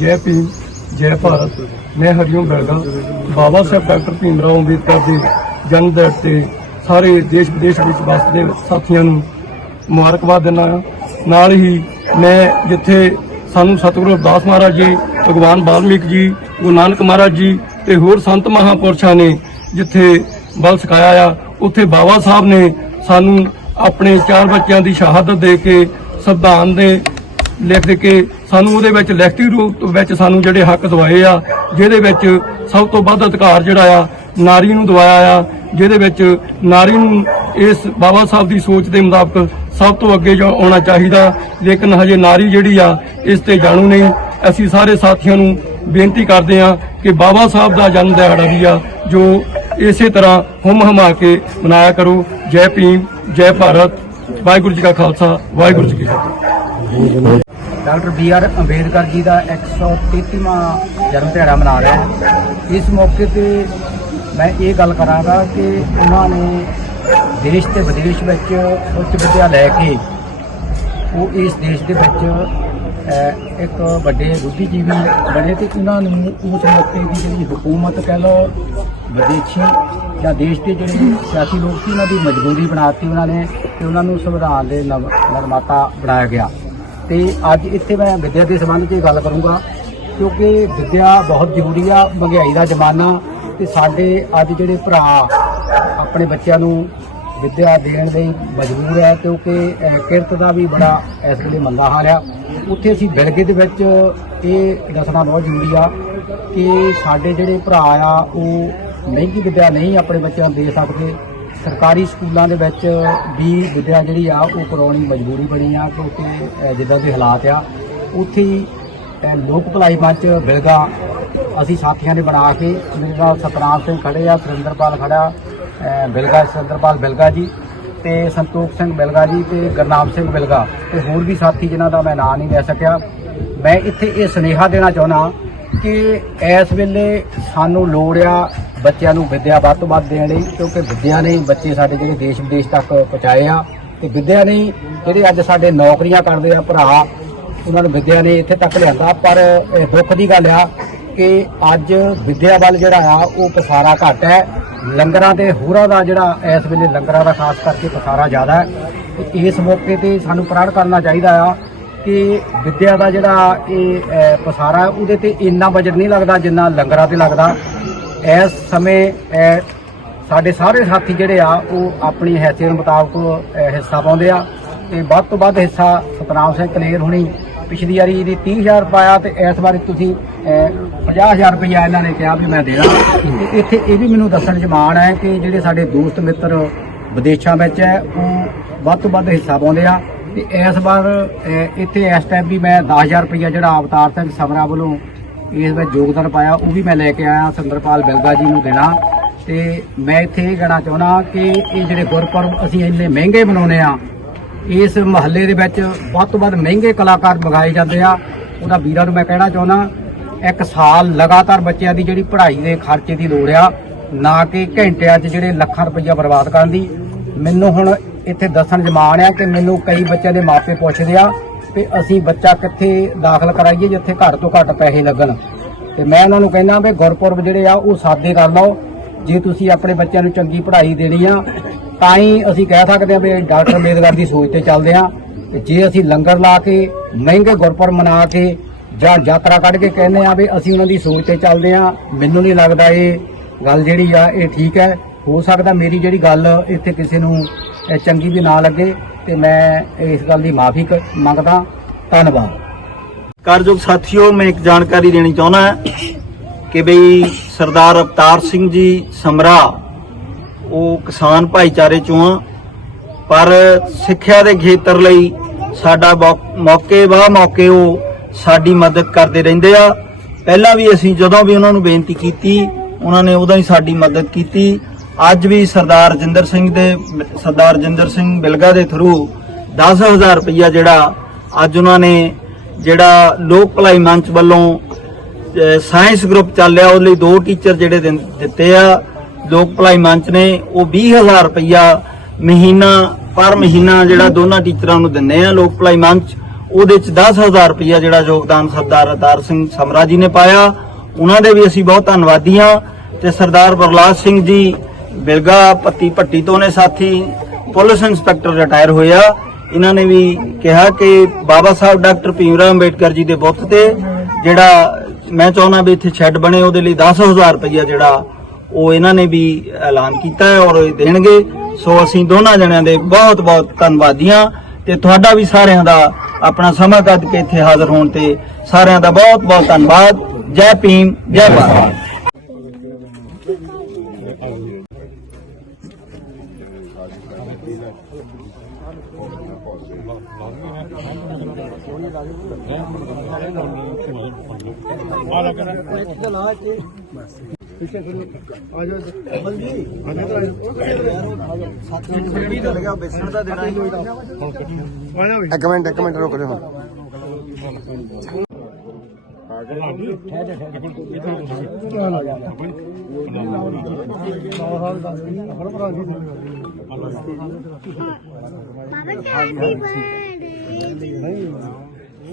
ਜੈ ਭੀਮ, ਜੈ ਭਾਰਤ। ਮੈਂ ਹਰੀਓਮ ਬਰਗਾ ਬਾਬਾ ਸਾਹਿਬ ਡਾਕਟਰ ਭੀਮ ਰਾਓ ਅੰਬੇਦਕਰ ਦੇ ਜਨਮ ਦਿਨ ਤੇ ਸਾਰੇ ਦੇਸ਼ ਵਿਦੇਸ਼ ਵਿੱਚ ਵਸਦੇ ਸਾਥੀਆਂ ਨੂੰ ਮੁਬਾਰਕਬਾਦ ਦਿੰਦਾ ਹਾਂ। ਨਾਲ ਹੀ ਮੈਂ ਜਿੱਥੇ ਸਾਨੂੰ ਸਤਿਗੁਰੂ ਅਰਦਾਸ ਮਹਾਰਾਜ ਜੀ, ਭਗਵਾਨ ਵਾਲਮੀਕ ਜੀ, ਗੁਰੂ ਨਾਨਕ ਮਹਾਰਾਜ ਜੀ ਤੇ ਹੋਰ ਸੰਤ ਮਹਾਪੁਰਸ਼ਾਂ ਨੇ ਜਿੱਥੇ ਬਲ ਸਿਖਾਇਆ ਆ, ਉੱਥੇ ਬਾਬਾ ਸਾਹਿਬ ਨੇ ਸਾਨੂੰ ਆਪਣੇ ਚਾਰ ਬੱਚਿਆਂ ਦੀ ਸ਼ਹਾਦਤ ਦੇ ਕੇ ਸੰਵਿਧਾਨ ਦੇ ਲਿਖ ਕੇ ਸਾਨੂੰ ਉਹਦੇ ਵਿੱਚ ਲਿਖਤੀ ਰੂਪ ਵਿੱਚ ਸਾਨੂੰ ਜਿਹੜੇ ਹੱਕ ਦਵਾਏ ਆ, ਜਿਹਦੇ ਵਿੱਚ ਸਭ ਤੋਂ ਵੱਧ ਅਧਿਕਾਰ ਜਿਹੜਾ ਆ, ਨਾਰੀ ਨੂੰ ਦਵਾਇਆ ਆ, ਜਿਹਦੇ ਵਿੱਚ ਨਾਰੀ ਨੂੰ ਇਸ ਬਾਬਾ ਸਾਹਿਬ ਦੀ ਸੋਚ ਦੇ ਮੁਤਾਬਕ ਸਭ ਤੋਂ ਅੱਗੇ ਜੋ ਆਉਣਾ ਚਾਹੀਦਾ, ਲੇਕਿਨ ਹਜੇ ਨਾਰੀ ਜਿਹੜੀ ਆ, ਇਸ ਤੇ ਜਾਣੂ ਨਹੀਂ। ਅਸੀਂ ਸਾਰੇ ਸਾਥੀਆਂ ਨੂੰ ਬੇਨਤੀ ਕਰਦੇ ਆ ਕਿ ਬਾਬਾ ਸਾਹਿਬ ਦਾ ਜਨਮ ਦਿਹਾੜਾ ਵੀ ਆ, ਜੋ ਇਸੇ ਤਰ੍ਹਾਂ ਹੁਮ ਹਮਾ ਕੇ ਮਨਾਇਆ ਕਰੋ। ਜੈ ਭੀਮ, ਜੈ ਭਾਰਤ। ਵਾਹਿਗੁਰੂ ਜੀ ਕਾ ਖਾਲਸਾ, ਵਾਹਿਗੁਰੂ ਜੀ ਕੀ ਫਤਿਹ। Doctor B R Ambedkar ji ਦਾ 133ਵਾਂ ਜਨਮ ਦਿਹਾੜਾ ਮਨਾ ਰਿਹਾ ਹੈ। ਇਸ ਮੌਕੇ ਤੇ ਮੈਂ ਇਹ ਗੱਲ ਕਰਾਂਗਾ ਕਿ ਉਹਨਾਂ ਨੇ ਦੇਸ਼ ਤੇ ਵਿਦੇਸ਼ ਵਿੱਚ ਉੱਚ ਵਿਦਿਆ ਲੈ ਕੇ ਉਹ ਇਸ ਦੇਸ਼ ਦੇ ਵਿੱਚ ਇੱਕ ਵੱਡੇ ਬੁੱਧੀਜੀਵੀ ਬਣੇ ਤੇ ਉਹਨਾਂ ਨੂੰ ਉਸ ਮੌਕੇ ਦੀ ਜਿਹੜੀ ਹਕੂਮਤ ਕਹਿ ਲਓ, ਵਿਦੇਸ਼ੀ ਜਾਂ ਦੇਸ਼ ਦੇ ਜਿਹੜੇ ਸਿਆਸੀ ਲੋਕ ਸੀ, ਉਹਨਾਂ ਦੀ ਮਜਬੂਰੀ ਬਣਾਤੀ ਉਹਨਾਂ ਨੇ ਤੇ ਉਹਨਾਂ ਨੂੰ ਸੰਵਿਧਾਨ ਦੇ ਨਵ- ਨਿਰਮਾਤਾ ਬਣਾਇਆ ਗਿਆ। ਤੇ ਅੱਜ ਇੱਥੇ ਮੈਂ ਵਿੱਦਿਆ ਦੇ ਸੰਬੰਧ 'ਚ ਗੱਲ ਕਰੂੰਗਾ, ਕਿਉਂਕਿ ਵਿੱਦਿਆ ਬਹੁਤ ਜ਼ਰੂਰੀ ਆ, ਮਹਿੰਗਾਈ ਦਾ ਜ਼ਮਾਨਾ ਤੇ ਸਾਡੇ ਅੱਜ ਜਿਹੜੇ ਭਰਾ ਆਪਣੇ ਬੱਚਿਆਂ ਨੂੰ ਵਿੱਦਿਆ ਦੇਣ ਲਈ ਮਜਬੂਰ ਹੈ ਕਿਉਂਕਿ ਕਿਰਤ ਦਾ ਵੀ ਬੜਾ ਇਸ ਵੇਲੇ ਮੰਦਾ ਹਾਲ ਆ। ਉੱਥੇ ਅਸੀਂ ਬਿਲਗੇ ਦੇ ਵਿੱਚ ਇਹ ਦੱਸਣਾ ਬਹੁਤ ਜ਼ਰੂਰੀ ਆ ਕਿ ਸਾਡੇ ਜਿਹੜੇ ਭਰਾ ਆ, ਉਹ ਮਹਿੰਗੀ ਵਿੱਦਿਆ ਨਹੀਂ ਆਪਣੇ ਬੱਚਿਆਂ ਨੂੰ ਦੇ ਸਕਦੇ। ਸਰਕਾਰੀ ਸਕੂਲਾਂ ਦੇ ਵਿੱਚ ਵੀ ਵਿਦਿਆ ਜਿਹੜੀ ਆ, ਉਹ ਕਰਾਉਣੀ ਮਜਬੂਰੀ ਬਣੀ ਆ, ਕਿਉਂਕਿ ਜਿੱਦਾਂ ਦੇ ਹਾਲਾਤ ਆ, ਉੱਥੇ ਹੀ ਲੋਕ ਭਲਾਈ ਮੰਚ ਬਿਲਗਾ ਅਸੀਂ ਸਾਥੀਆਂ ਨੇ ਬਣਾ ਕੇ ਮੇਰੇ ਨਾਲ ਸਤਨਾਮ ਸਿੰਘ ਖੜੇ ਆ, ਸੁਰਿੰਦਰਪਾਲ ਖੜਾ ਬਿਲਗਾ ਸੁਰਿੰਦਰਪਾਲ ਬਿਲਗਾ ਜੀ, ਤੇ ਸੰਤੋਖ ਸਿੰਘ ਬਿਲਗਾ ਜੀ, ਤੇ ਗੁਰਨਾਮ ਸਿੰਘ ਬਿਲਗਾ ਤੇ ਹੋਰ ਵੀ ਸਾਥੀ ਜਿਨ੍ਹਾਂ ਦਾ ਮੈਂ ਨਾਂ ਨਹੀਂ ਲੈ ਸਕਿਆ। ਮੈਂ ਇੱਥੇ ਇਹ ਸੁਨੇਹਾ ਦੇਣਾ ਚਾਹੁੰਦਾ ਕਿ ਇਸ ਵੇਲੇ ਸਾਨੂੰ ਲੋੜ ਆ ਬੱਚਿਆਂ ਨੂੰ ਵਿੱਦਿਆ ਵੱਧ ਤੋਂ ਵੱਧ ਦੇਣ ਲਈ, ਕਿਉਂਕਿ ਵਿੱਦਿਆ ਨੇ ਬੱਚੇ ਸਾਡੇ ਜਿਹੜੇ ਦੇਸ਼ ਵਿਦੇਸ਼ ਤੱਕ ਪਹੁੰਚਾਏ ਆ, ਤੇ ਵਿੱਦਿਆ ਨੇ ਜਿਹੜੇ ਅੱਜ ਸਾਡੇ ਨੌਕਰੀਆਂ ਕਰਦੇ ਆ ਭਰਾ, ਉਹਨਾਂ ਨੂੰ ਵਿੱਦਿਆ ਨੇ ਇੱਥੇ ਤੱਕ ਲਿਆਂਦਾ। ਪਰ ਦੁੱਖ ਦੀ ਗੱਲ ਆ ਕਿ ਅੱਜ ਵਿੱਦਿਆ ਵੱਲ ਜਿਹੜਾ ਆ, ਉਹ ਪਸਾਰਾ ਘੱਟ ਹੈ। ਲੰਗਰਾਂ ਦੇ ਹੋਰਾਂ ਦਾ ਜਿਹੜਾ ਇਸ ਵੇਲੇ ਲੰਗਰਾਂ ਦਾ ਖਾਸ ਕਰਕੇ ਪਸਾਰਾ ਜ਼ਿਆਦਾ ਹੈ। ਇਸ ਮੌਕੇ ਤੇ ਸਾਨੂੰ ਪ੍ਰਣ ਕਰਨਾ ਚਾਹੀਦਾ ਆ ਕਿ ਵਿੱਦਿਆ ਦਾ ਜਿਹੜਾ ਇਹ ਪਸਾਰਾ ਉਹਦੇ ਤੇ ਇੰਨਾ ਬਜਟ ਨਹੀਂ ਲੱਗਦਾ ਜਿੰਨਾ ਲੰਗਰਾਂ ਤੇ ਲੱਗਦਾ। ਇਸ ਸਮੇਂ ਸਾਡੇ ਸਾਰੇ ਸਾਥੀ ਜਿਹੜੇ ਆ ਉਹ ਆਪਣੀ ਹੈਸੀਅਤ ਮੁਤਾਬਕ ਹਿੱਸਾ ਪਾਉਂਦੇ ਆ। ਤੇ ਵੱਧ ਤੋਂ ਵੱਧ ਹਿੱਸਾ ਸਤਨਾਮ ਸਿੰਘ ਕਲੇਰ ਹੁਣੀ ਪਿਛਲੀ ਵਾਰੀ ਇਹਦੀ 30000 ਪਾਇਆ ਤੇ ਇਸ ਵਾਰੀ ਤੁਸੀਂ ਅਹ, 50000 ਰੁਪਇਆ ਇਹਨਾਂ ਨੇ ਕਿਹਾ ਵੀ ਮੈਂ ਦੇਣਾ। ਤੇ ਇੱਥੇ ਇਹ ਵੀ ਮੈਨੂੰ ਦੱਸਣ 'ਚ ਮਾਣ ਹੈ ਕਿ ਜਿਹੜੇ ਸਾਡੇ ਦੋਸਤ ਮਿੱਤਰ ਵਿਦੇਸ਼ਾਂ ਵਿੱਚ ਹੈ ਉਹ ਵੱਧ ਤੋਂ ਵੱਧ ਹਿੱਸਾ ਪਾਉਂਦੇ ਆ। ਤੇ ਇਸ ਵਾਰ ਇੱਥੇ ਇਸ ਟਾਈਮ ਵੀ ਮੈਂ 10000 ਰੁਪਇਆ ਜਿਹੜਾ ਅਵਤਾਰ ਸਿੰਘ ਸਮਰਾ ਵੱਲੋਂ ਇਸ ਵਿੱਚ ਯੋਗਦਾਨ ਪਾਇਆ, ਉਹ ਵੀ ਮੈਂ ਲੈ ਕੇ ਆਇਆ, ਸੰਦਰਪਾਲ ਬਿਲਗਾ ਜੀ ਨੂੰ ਦੇਣਾ। ਤੇ ਮੈਂ ਇੱਥੇ ਇਹ ਕਹਿਣਾ ਚਾਹੁੰਦਾ ਕਿ ਇਹ ਜਿਹੜੇ ਗੁਰਪੁਰਬ ਅਸੀਂ ਇੰਨੇ ਮਹਿੰਗੇ ਮਨਾਉਂਦੇ ਆ ਇਸ ਮਹੱਲੇ ਦੇ ਵਿੱਚ ਵੱਧ ਤੋਂ ਵੱਧ ਮਹਿੰਗੇ ਕਲਾਕਾਰ ਮੰਗਾਏ ਜਾਂਦੇ ਆ। ਉਹਦਾ ਵੀਰਾਂ ਨੂੰ ਮੈਂ ਕਹਿਣਾ ਚਾਹੁੰਦਾ, ਇੱਕ ਸਾਲ ਲਗਾਤਾਰ ਬੱਚਿਆਂ ਦੀ ਜਿਹੜੀ ਪੜ੍ਹਾਈ ਦੇ ਖਰਚੇ ਦੀ ਲੋੜ ਆ, ਨਾ ਕਿ ਘੰਟਿਆਂ 'ਚ ਜਿਹੜੇ ਲੱਖਾਂ ਰੁਪਈਆ ਬਰਬਾਦ ਕਰਨ ਦੀ। ਮੈਨੂੰ ਹੁਣ ਇੱਥੇ ਦੱਸਣ ਜਮਾਨ ਆ ਕਿ ਮੈਨੂੰ ਕਈ ਬੱਚਿਆਂ ਦੇ ਮਾਪੇ ਪੁੱਛਦੇ ਆ ਕਿ ਅਸੀਂ ਬੱਚਾ ਕਿੱਥੇ ਦਾਖਲ ਕਰਾਈਏ, ਜਿੱਥੇ ਘੱਟ ਤੋਂ ਘੱਟ ਪੈਸੇ ਲੱਗਣ। ਤੇ ਮੈਂ ਉਹਨਾਂ ਨੂੰ ਕਹਿੰਦਾ ਵੀ ਗੁਰਪੁਰਬ ਜਿਹੜੇ ਆ, ਉਹ ਸਾਦੇ ਕਰ ਲਓ। ਜੇ ਤੁਸੀਂ ਆਪਣੇ ਬੱਚਿਆਂ ਨੂੰ ਚੰਗੀ ਪੜ੍ਹਾਈ ਦੇਣੀ ਆ, ਤਾਂ ਹੀ ਅਸੀਂ ਕਹਿ ਸਕਦੇ ਆ ਵੀ ਡਾਕਟਰ ਅੰਬੇਦਕਰ ਦੀ ਸੋਚ ਤੇ ਚੱਲਦੇ ਆ। ਤੇ ਜੇ ਅਸੀਂ ਲੰਗਰ ਲਾ ਕੇ, ਮਹਿੰਗੇ ਗੁਰਪੁਰਬ ਮਨਾ ਕੇ, ਜਾਂ ਯਾਤਰਾ ਕੱਢ ਕੇ ਕਹਿੰਦੇ ਆ ਵੀ ਅਸੀਂ ਉਹਨਾਂ ਦੀ ਸੋਚ ਤੇ ਚੱਲਦੇ ਆ, ਮੈਨੂੰ ਨਹੀਂ ਲੱਗਦਾ ਇਹ ਗੱਲ ਜਿਹੜੀ ਆ, ਇਹ ਠੀਕ ਹੈ। ਹੋ ਸਕਦਾ ਮੇਰੀ ਜਿਹੜੀ ਗੱਲ ਇੱਥੇ ਕਿਸੇ ਨੂੰ ਚੰਗੀ ਵੀ ਨਾ ਲੱਗੇ। ਤੇ ਮੈਂ ਇਸ ਗੱਲ ਦੀ ਮਾਫੀ ਮੰਗਦਾ ਧੰਨਵਾਦ। ਕਾਰਜੋਗ ਸਾਥੀਓ, ਮੈਂ ਇੱਕ ਜਾਣਕਾਰੀ ਦੇਣੀ ਚਾਹੁੰਦਾ ਹਾਂ ਕਿ ਬਈ ਸਰਦਾਰ ਅਵਤਾਰ ਸਿੰਘ ਜੀ ਸਮਰਾ, ਉਹ ਕਿਸਾਨ ਭਾਈਚਾਰੇ ਚੋਂ ਆ, ਪਰ ਸਿੱਖਿਆ ਦੇ ਖੇਤਰ ਲਈ ਸਾਡਾ ਮੌਕੇ ਵਾ ਮੌਕੇ ਉਹ ਸਾਡੀ ਮਦਦ ਕਰਦੇ ਰਹਿੰਦੇ ਆ। ਪਹਿਲਾਂ ਵੀ ਅਸੀਂ ਜਦੋਂ ਵੀ ਉਹਨਾਂ ਨੂੰ ਬੇਨਤੀ ਕੀਤੀ, ਉਹਨਾਂ ਨੇ ਉਦੋਂ ਹੀ ਸਾਡੀ ਮਦਦ ਕੀਤੀ। ਅੱਜ ਵੀ ਸਰਦਾਰ ਜਿੰਦਰ ਸਿੰਘ ਦੇ, ਸਰਦਾਰ ਜਿੰਦਰ ਸਿੰਘ ਬਿਲਗਾ ਦੇ ਥਰੂ 10000 ਰੁਪਇਆ ਜਿਹੜਾ ਅੱਜ ਉਹਨਾਂ ਨੇ ਜਿਹੜਾ ਲੋਕ ਭਲਾਈ ਮੰਚ ਵੱਲੋਂ ਸਾਇੰਸ ਗਰੁੱਪ ਚੱਲਿਆ ਉਹਦੇ ਲਈ ਦੋ ਟੀਚਰ ਜਿਹੜੇ ਦਿੱਤੇ ਆ। ਲੋਕ ਭਲਾਈ ਮੰਚ ਨੇ ਉਹ 20000 ਰੁਪਇਆ ਮਹੀਨਾ ਪਰ ਮਹੀਨਾ ਜਿਹੜਾ ਦੋਨਾਂ ਟੀਚਰਾਂ ਨੂੰ ਦਿੰਦੇ ਆ ਲੋਕ ਭਲਾਈ ਮੰਚ। ਉਹਦੇ ਚ 10000 ਰੁਪਇਆ ਜਿਹੜਾ ਯੋਗਦਾਨ ਸਰਦਾਰ ਅਤਾਰ ਸਿੰਘ ਸਮਰਾ ਜੀ ਨੇ ਪਾਇਆ। ਉਹਨਾਂ ਦੇ ਵੀ ਅਸੀਂ ਬਹੁਤ ਧੰਨਵਾਦੀ ਹਾਂ ਤੇ ਸਰਦਾਰ ਬਰਲਾਸ ਸਿੰਘ ਜੀ ਬਿਲਗਾ ਪੱਤੀ ਭੱਟੀ ਤੋਂ ਨੇ ਸਾਥੀ, ਪੁਲਿਸ ਇੰਸਪੈਕਟਰ ਰਿਟਾਇਰ ਹੋਇਆ। ਇਹਨਾਂ ਨੇ ਵੀ ਕਿਹਾ ਕਿ ਬਾਬਾ ਸਾਹਿਬ ਡਾਕਟਰ ਭੀਮਰਾਵ ਅੰਬੇਡਕਰ ਜੀ ਦੇ ਬੁੱਤ ਤੇ ਜਿਹੜਾ ਮੈਂ ਚਾਹੁੰਦਾ ਵੀ ਇੱਥੇ ਸ਼ੈੱਡ ਬਣੇ, ਉਹਦੇ ਲਈ 10000 ਰੁਪਇਆ ਜਿਹੜਾ ਉਹ ਇਹਨਾਂ ਨੇ ਵੀ ਐਲਾਨ ਕੀਤਾ ਹੈ ਔਰ ਇਹ ਦੇਣਗੇ। ਸੋ ਅਸੀਂ ਦੋਨਾਂ ਜਣਿਆਂ ਦੇ ਬਹੁਤ ਬਹੁਤ ਧੰਨਵਾਦੀ ਹਾਂ ਤੇ ਤੁਹਾਡਾ ਵੀ ਸਾਰਿਆਂ ਦਾ ਆਪਣਾ ਸਮਾਂ ਕੱਢ ਕੇ ਇੱਥੇ ਹਾਜ਼ਰ ਹੋਣ ਤੇ ਸਾਰਿਆਂ ਦਾ ਬਹੁਤ ਬਹੁਤ ਧੰਨਵਾਦ। ਜੈ ਭੀਮ, ਜੈ ਭਾਰਤ। ਇੱਕ ਮਿੰਟ ਇੱਕ ਮਿੰਟ ਰੁਕ ਜਾਓ Mama, happy birthday.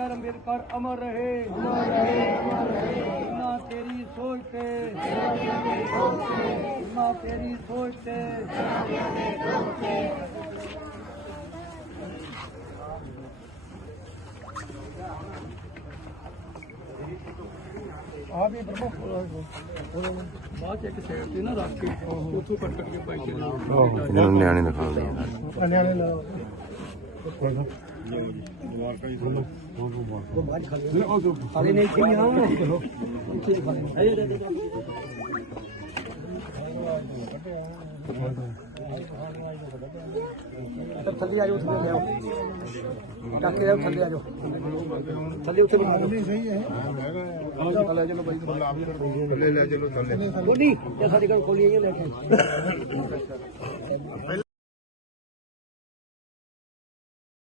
R Ambedkar ਅਮਰ ਰਹੇ। ਸੀਮਾ ਤੇਰੀ ਸੋਚ ਤੇ। ਸੀਮਾ ਤੇਰੀ ਸੋਚ ਤੇ। ਬਾਅਦ ਚ ਇੱਕ ਸਾਈਡ ਤੇ ਨਾ ਰੱਖ ਕੇ ਉੱਥੋਂ ਕੱਟ ਕੱਟ ਕੇ ਪਾਈ ਚਲੇ ਇਹਨਾਂ ਨੂੰ ਨਿਆਣੇ ਦਿਖਾਉਂਦੇ ਆ ਹਾਲੇ ਨਹੀਂ ਕੀ ਆ ਥੱਲੇ ਆ ਜਾਓ ਥੱਲੇ ਲਿਆਓ ਚੱਕ ਕੇ ਥੱਲੇ ਆ ਜਾਓ ਥੱਲੇ ਉੱਥੇ ਬਿਠਾ ਸਹੀ ਹੈ ਥੱਲੇ ਚਲੋ ਬਾਈ ਥੱਲੇ ਲੈ ਚਲੋ ਥੱਲੇ ਬੋਲੀ ਇਹ ਸਾਡੀ ਗੱਲ ਖੋਲੀ ਹੈ, ਲੈ ਕੇ